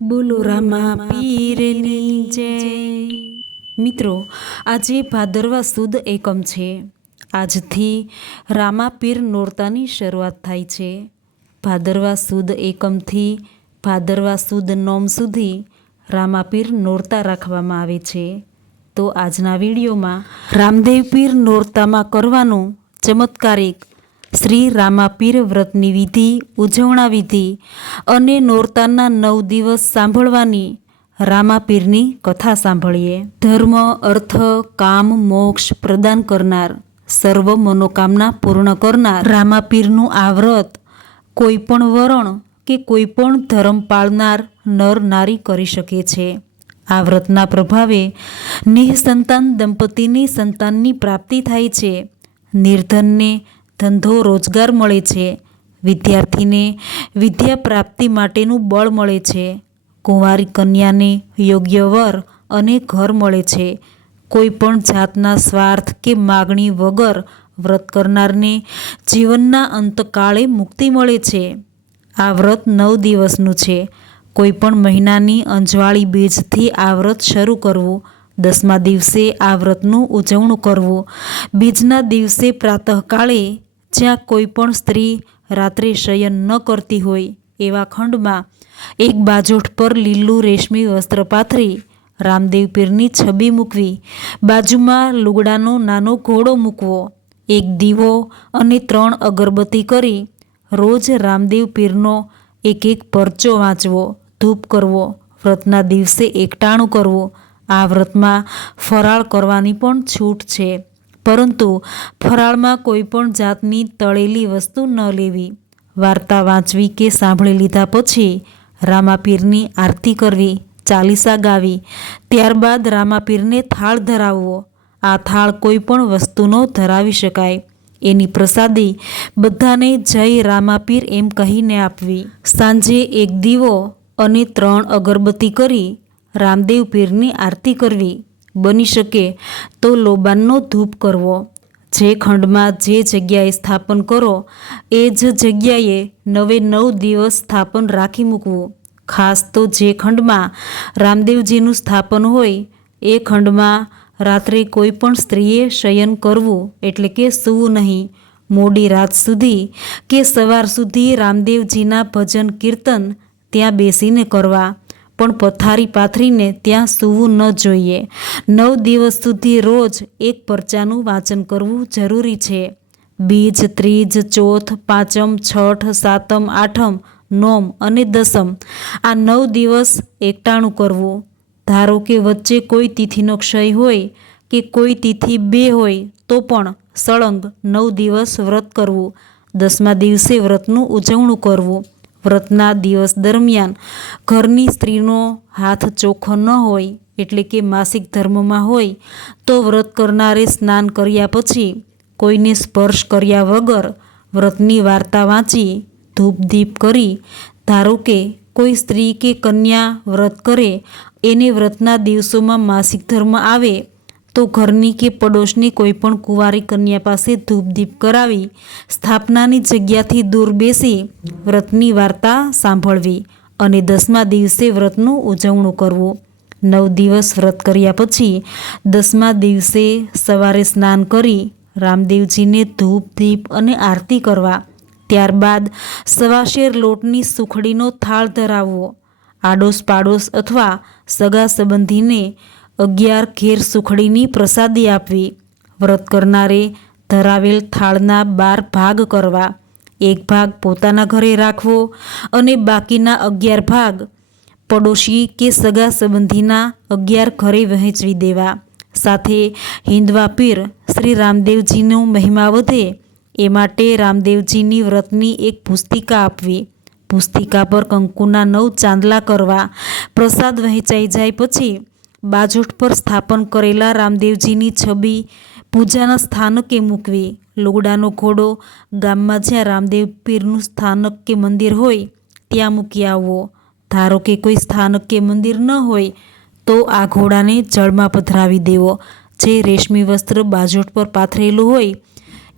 બોલો રામા પીરની જય મિત્રો, આજે ભાદરવા સુદ એકમ છે. આજથી રામા પીર નોરતાની શરૂઆત થાય છે. ભાદરવા સુદ એકમથી ભાદરવા સુદ નોમ સુધી રામા પીર નોરતા રાખવામાં આવે છે. તો આજના વિડીયોમાં રામદેવ પીર નોરતામાં કરવાનું ચમત્કારિક શ્રી રામાપીર વ્રતની વિધિ, ઉજવણા વિધિ અને નોરતાના નવ દિવસ સાંભળવાની રામાપીરની કથા સાંભળીએ. ધર્મ, અર્થ, કામ, મોક્ષ પ્રદાન કરનાર, સર્વ મનોકામના પૂર્ણ કરનાર રામાપીરનું આ વ્રત કોઈ પણ વરણ કે કોઈ પણ ધર્મ પાળનાર નર નારી કરી શકે છે. આ વ્રતના પ્રભાવે નિઃસંતાન દંપતીની સંતાનની પ્રાપ્તિ થાય છે. નિર્ધનને ધંધો રોજગાર મળે છે. વિદ્યાર્થીને વિદ્યા પ્રાપ્તિ માટેનું બળ મળે છે. કુંવારી કન્યાને યોગ્ય વર અને ઘર મળે છે. કોઈ પણ જાતના સ્વાર્થ કે માગણી વગર વ્રત કરનારને જીવનના અંતકાળે મુક્તિ મળે છે. આ વ્રત નવ દિવસનું છે. કોઈ પણ મહિનાની અંજવાળી બીજથી આ વ્રત શરૂ કરવું. દસમા દિવસે આ વ્રતનું ઉજવણું કરવું. બીજના દિવસે પ્રાતઃકાળે જ્યાં કોઈ પણ સ્ત્રી રાત્રે શયન ન કરતી હોય એવા ખંડમાં એક બાજોઠ પર લીલું રેશમી વસ્ત્ર પાથરી રામદેવ પીરની છબી મૂકવી, બાજુમાં લુગડાનો નાનો ઘોડો મૂકવો, એક દીવો અને ત્રણ અગરબત્તી કરી રોજ રામદેવ પીરનો એક એક પરચો વાંચવો, ધૂપ કરવો, વ્રતના દિવસે એકટાણું કરવું. આ વ્રતમાં ફરાળ કરવાની પણ છૂટ છે. પરંતુ ફરાળમાં કોઈ પણ જાતની તળેલી વસ્તુ ન લેવી. વાર્તા વાંચવી કે સાંભળી લીધા પછી રામાપીરની આરતી કરવી, ચાલીસા ગાવી, ત્યારબાદ રામાપીરને થાળ ધરાવવો. આ થાળ કોઈ પણ વસ્તુનો ધરાવી શકાય. એની પ્રસાદી બધાને જય રામાપીર એમ કહીને આપવી. સાંજે એક દીવો અને ત્રણ અગરબત્તી કરી રામદેવ પીરની આરતી કરવી. બની શકે, તો લોબાનનો ધૂપ કરવો. જે ખંડમાં જે જગ્યાએ સ્થાપન કરો, એ જ જગ્યાએ નવે નવ દિવસ સ્થાપન રાખી મૂકવું. ખાસ તો જે ખંડમાં રામદેવજીનું સ્થાપન હોય, એ ખંડમાં રાત્રે કોઈ પણ સ્ત્રીએ શયન કરવું એટલે કે સૂવું નહીં. મોડી રાત સુધી કે સવાર સુધી રામદેવજીના ભજન કીર્તન ત્યાં બેસીને કરવા. પણ પથારી પાથરીને ત્યાં સૂવું ન જોઈએ. નવ દિવસ સુધી રોજ એક પરચાનું વાંચન કરવું જરૂરી છે. બીજ, ત્રીજ, ચોથ, પાંચમ, છઠ, સાતમ, આઠમ, નોમ અને દસમ આ નવ દિવસ એકટાણું કરવું. ધારો કે વચ્ચે કોઈ તિથિનો ક્ષય હોય કે કોઈ તિથિ બે હોય તો પણ સળંગ નવ દિવસ વ્રત કરવું. દસમા દિવસે વ્રતનું ઉજવણું કરવું. વ્રતના દિવસ દરમિયાન ઘરની સ્ત્રીનો હાથ ચોખ્ખો ન હોય, એટલે કે માસિક ધર્મમાં હોય, તો વ્રત કરનારે સ્નાન કર્યા પછી કોઈને સ્પર્શ કર્યા વગર વ્રતની વાર્તા વાંચી ધૂપ દીપ કરી, ધારો કે કોઈ સ્ત્રી કે કન્યા વ્રત કરે, એને વ્રતના દિવસોમાં માસિક ધર્મ આવે તો ઘરની કે પડોશની કોઈ પણ કુંવારી કન્યા પાસે ધૂપદીપ કરાવી સ્થાપનાની જગ્યાથી દૂર બેસી વ્રતની વાર્તા સાંભળવી અને દસમા દિવસે વ્રતનું ઉજવણું કરવું. નવ દિવસ વ્રત કર્યા પછી દસમા દિવસે સવારે સ્નાન કરી રામદેવજીને ધૂપ, દીપ અને આરતી કરવા. ત્યારબાદ સવાશેર લોટની સુખડીનો થાળ ધરાવવો. આડોશ પાડોશ અથવા સગા સંબંધીને અગિયાર ખેર સુખડીની પ્રસાદી આપવી. વ્રત કરનારે ધરાવેલ થાળના બાર ભાગ કરવા. એક ભાગ પોતાના ઘરે રાખવો અને બાકીના અગિયાર ભાગ પડોશી કે સગા સંબંધીના અગિયાર ઘરે વહેંચવી દેવા. સાથે હિન્દવા પીર શ્રી રામદેવજીનો મહિમા વધે. એ માટે રામદેવજીની વ્રતની એક પુસ્તિકા આપવી. પુસ્તિકા પર કંકુના નવ ચાંદલા કરવા પ્રસાદ વહેંચાઈ જાય પછી બાજોઠ પર સ્થાપન કરેલા રામદેવજીની છબી પૂજાના સ્થાનકે મૂકવી. લુગડાનો ઘોડો ગામમાં જ્યાં રામદેવ પીરનું સ્થાનક કે મંદિર હોય, ત્યાં મૂકી આવવો. ધારો કે કોઈ સ્થાનક કે મંદિર ન હોય, તો આ ઘોડાને જળમાં પધરાવી દેવો. જે રેશમી વસ્ત્ર બાજોઠ પર પાથરેલું હોય,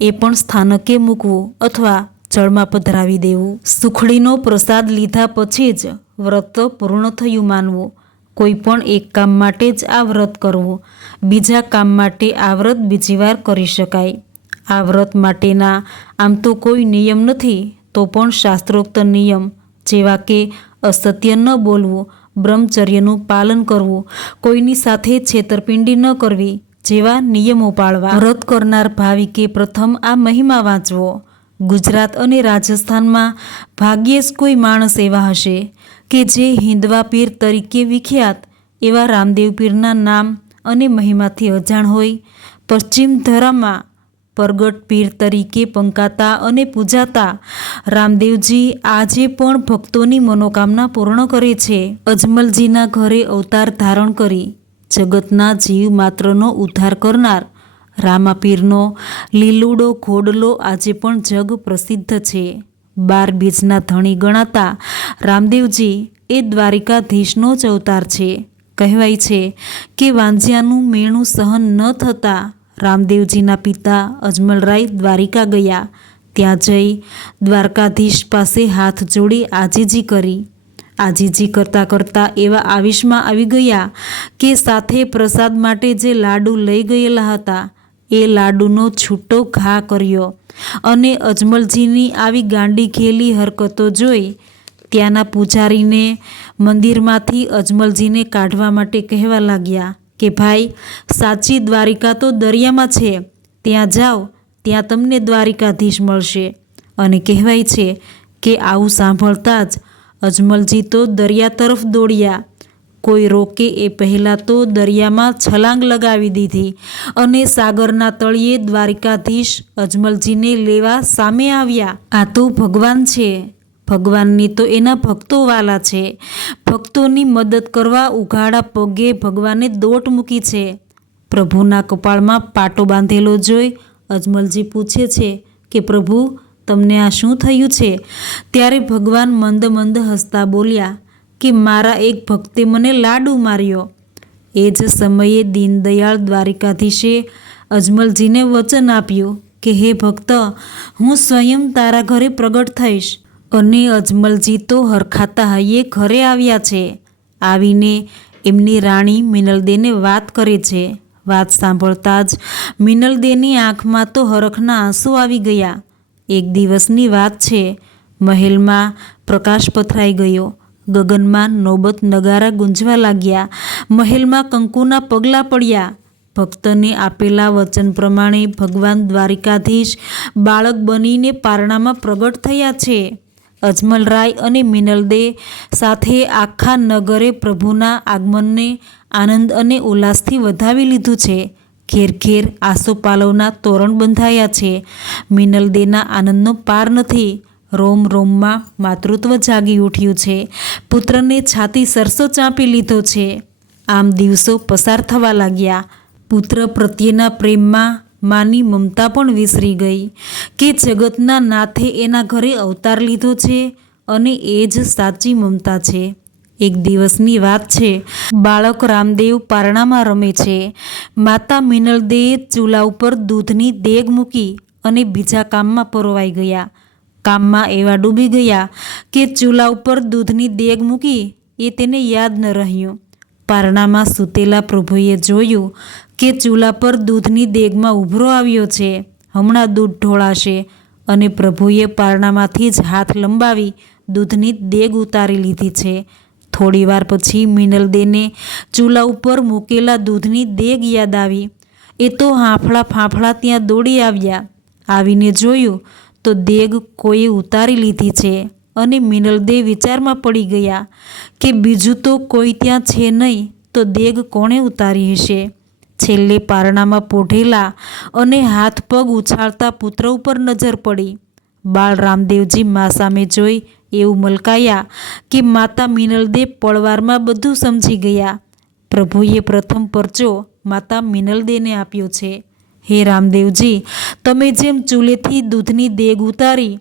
એ પણ સ્થાનકે મૂકવું અથવા જળમાં પધરાવી દેવું. સુખડીનો પ્રસાદ લીધા પછી જ વ્રત પૂર્ણ થયું માનવું. કોઈ પણ એક કામ માટે જ આ વ્રત કરવું. બીજા કામ માટે આ વ્રત બીજી વાર કરી શકાય. આ વ્રત માટેના આમ તો કોઈ નિયમ નથી, તો પણ શાસ્ત્રોક્ત નિયમ જેવા કે અસત્ય ન બોલવું, બ્રહ્મચર્યનું પાલન કરવું, કોઈની સાથે છેતરપિંડી ન કરવી જેવા નિયમો પાળવા. વ્રત કરનાર ભાવિકે પ્રથમ આ મહિમા વાંચવો. ગુજરાત અને રાજસ્થાનમાં ભાગ્યે જ કોઈ માણસ એવા હશે કે જે હિન્દવા પીર તરીકે વિખ્યાત, એવા રામદેવ પીરના નામ અને મહિમાથી અજાણ હોય. પશ્ચિમ ધરામાં પરગટ પીર તરીકે પંકાતા અને પૂજાતા રામદેવજી આજે પણ ભક્તોની મનોકામના પૂર્ણ કરે છે. અજમલજીના ઘરે અવતાર ધારણ કરી જગતના જીવ માત્રનો ઉદ્ધાર કરનાર રામાપીરનો લીલુડો ઘોડલો આજે પણ જગ પ્રસિદ્ધ છે. બાર બીજના ધણી ગણાતા રામદેવજી એ દ્વારિકાધીશનો જ અવતાર છે. કહેવાય છે કે વાંઝિયાનું મેણું સહન ન થતાં રામદેવજીના પિતા અજમલરાય દ્વારિકા ગયા. ત્યાં જઈ દ્વારકાધીશ પાસે હાથ જોડી આજીજી કરી. આજીજી કરતાં કરતાં એવા આવિષમાં આવી ગયા કે સાથે પ્રસાદ માટે જે લાડુ લઈ ગયેલા હતા એ લાડુનો છૂટો ઘા કર્યો અને અજમલજીની આવી ગાંડી ખેલી હરકતો જોઈ ત્યાંના પૂજારીને મંદિરમાંથી અજમલજીને કાઢવા માટે કહેવા લાગ્યા કે, ભાઈ, સાચી દ્વારિકા તો દરિયામાં છે. ત્યાં જાઓ, ત્યાં તમને દ્વારિકાધીશ મળશે. અને કહેવાય છે કે આવું સાંભળતા જ અજમલજી તો દરિયા તરફ દોડ્યા. કોઈ રોકે એ પહેલાં તો દરિયામાં છલાંગ લગાવી દીધી અને સાગરના તળિયે દ્વારિકાધીશ અજમલજીને લેવા સામે આવ્યા. આ તો ભગવાન છે. ભગવાનની તો એના ભક્તો વાલા છે. ભક્તોની મદદ કરવા ઉઘાડા પગે ભગવાને દોટ મૂકી છે. પ્રભુના કપાળમાં પાટો બાંધેલો જોઈ અજમલજી પૂછે છે કે, પ્રભુ, તમને આ શું થયું છે? ત્યારે ભગવાન મંદ મંદ હસતા બોલ્યા કે મારા એક ભક્તે મને લાડુ માર્યો. એ જ સમયે દીનદયાળ દ્વારિકાધીશે અજમલજીને વચન આપ્યું કે, હે ભક્ત, હું સ્વયં તારા ઘરે પ્રગટ થઈશ અને અજમલજી તો હરખાતા હૈયે ઘરે આવ્યા છે. આવીને એમની રાણી મિનલદેને વાત કરે છે. વાત સાંભળતા જ મિનલદેની આંખમાં તો હરખના આંસુ આવી ગયા. એક દિવસની વાત છે. મહેલમાં પ્રકાશ પથરાઈ ગયો. ગગનમાં નોબત નગારા ગુંજવા લાગ્યા. મહેલમાં કંકુના પગલાં પડ્યા. ભક્તને આપેલા વચન પ્રમાણે ભગવાન દ્વારિકાધીશ બાળક બનીને પારણામાં પ્રગટ થયા છે. અજમલરાય અને મિનલદે સાથે આખા નગરે પ્રભુના આગમનને આનંદ અને ઉલ્લાસથી વધાવી લીધું છે. ઘેર ઘેર આસોપાલવના તોરણ બંધાયા છે. મિનલદેના આનંદનો પાર નથી. રોમ રોમમાં માતૃત્વ જાગી ઉઠ્યું છે. પુત્રને છાતી સરસો ચાંપી લીધો છે. આમ દિવસો પસાર થવા લાગ્યા. પુત્ર પ્રત્યેના પ્રેમમાં માની મમતા પણ વિસરી ગઈ કે જગતના નાથે એના ઘરે અવતાર લીધો છે અને એ જ સાચી મમતા છે. એક દિવસની વાત છે, બાળક રામદેવ પારણામાં રમે છે. માતા મિનલદેએ ચૂલા ઉપર દૂધની દેગ મૂકી અને બીજા કામમાં પરોવાઈ ગયા. કામમાં એવા ડૂબી ગયા કે ચૂલા ઉપર દૂધની દેગ મૂકી એ તેને યાદ ન રહ્યું. પારણામાં સૂતેલા પ્રભુએ જોયું કે ચૂલા પર દૂધની દેગમાં ઉભરો આવ્યો છે. હમણાં દૂધ ઢોળાશે અને પ્રભુએ પારણામાંથી જ હાથ લંબાવી દૂધની દેગ ઉતારી લીધી છે. થોડીવાર પછી મિનલદેને ચૂલા ઉપર મૂકેલા દૂધની દેગ યાદ આવી. એ તો હાંફળા ફાંફળા ત્યાં દોડી આવ્યા. આવીને જોયું તો દેગ કોઈએ ઉતારી લીધી છે અને મિનલદે વિચારમાં પડી ગયા કે બીજું તો કોઈ ત્યાં છે નહીં, તો દેગ કોણે ઉતારી હશે? છેલ્લે પારણામાં પોઢેલા અને હાથ પગ ઉછાળતા પુત્ર ઉપર નજર પડી. બાળ રામદેવજી મા સામે જોઈ એવું મલકાયા કે માતા મિનલદેવ પળવારમાં બધું સમજી ગયા. પ્રભુએ પ્રથમ પરચો માતા મિનલદેને આપ્યો છે. હે રામદેવજી, તમે જેમ ચૂલેથી દૂધની દેગ ઉતારી,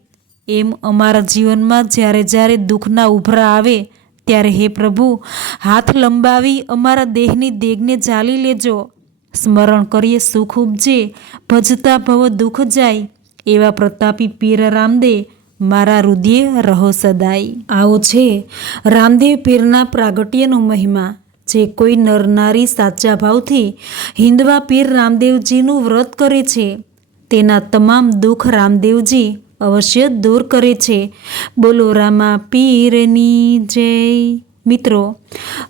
એમ અમારા જીવનમાં જ્યારે જ્યારે દુઃખના ઉભરા આવે, ત્યારે હે પ્રભુ, હાથ લંબાવી અમારા દેહની દેગને ચાલી લેજો. સ્મરણ કરીએ સુખ ઉપજે, ભજતા ભવ દુઃખ જાય. એવા પ્રતાપી પીર રામદે, મારા હૃદય રહો સદાય. આવો છે, રામદેવ પીરના પ્રાગટ્યનો મહિમા. જે કોઈ નરનારી સાચા ભાવથી હિન્દવા પીર રામદેવજીનું વ્રત કરે છે. તેના તમામ દુઃખ રામદેવજી અવશ્ય દૂર કરે છે. બોલો રામા પીરની જય. મિત્રો,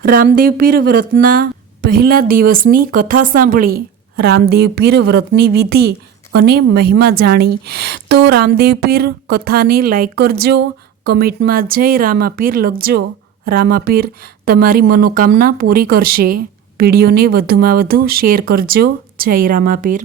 રામદેવ પીર વ્રતના પહેલા દિવસની કથા સાંભળી. રામદેવ પીર વ્રતની વિધિ અને મહિમા જાણી. તો રામદેવ પીર કથાને લાઈક કરજો, કમેન્ટમાં જય રામા પીર લખજો. રામાપીર તમારી મનોકામના પૂરી કરશે. વિડીયોને વધુમાં વધુ શેર કરજો. જય રામાપીર.